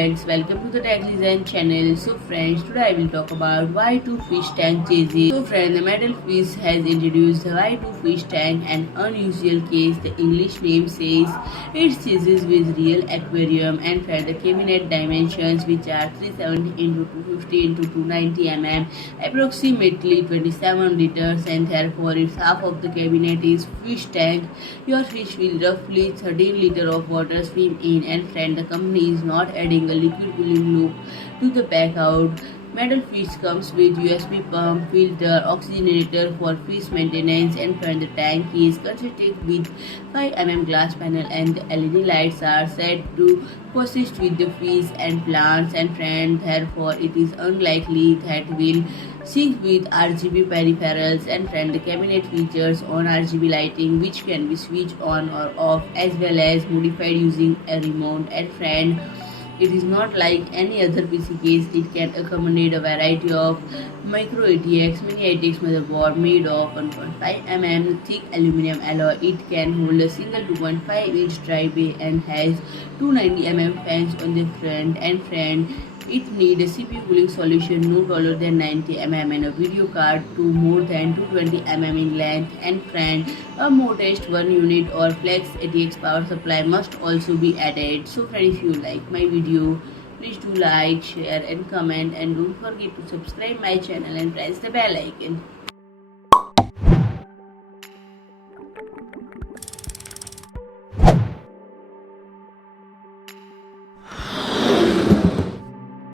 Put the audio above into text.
friends, welcome to the Tech Design channel. So friends, today I will talk about Y2 Fish Tank chassis. So friends, the MetalFish has introduced the Y2 Fish Tank, an unusual case. The English name says it chases with real aquarium, and for the cabinet dimensions, which are 370 into 250 into 290 mm, approximately 27 liters, and therefore if half of the cabinet is fish tank, your fish will roughly 13 liters of water swim in. And friend, the company is not adding a liquid cooling loop to the back out. MetalFish comes with USB pump, filter, oxygenator for fish maintenance, and friend, the tank is constructed with 5 mm glass panel, and the LED lights are set to coexist with the fish and plants. And friend, therefore it is unlikely that will sync with RGB peripherals. And friend, the cabinet features on RGB lighting which can be switched on or off as well as modified using a remote. And friend, it is not like any other PC case. It can accommodate a variety of Micro-ATX, Mini-ITX motherboard made of 1.5 mm thick aluminum alloy. It can hold a single 2.5-inch dry bay and has 290 mm fans on the front. And friend, it needs a CPU cooling solution no taller than 90 mm and a video card to more than 220 mm in length. And friend, a modest 1 unit or FlexATX power supply must also be added. So friend, if you like my video, please do like, share and comment, and don't forget to subscribe my channel and press the bell icon.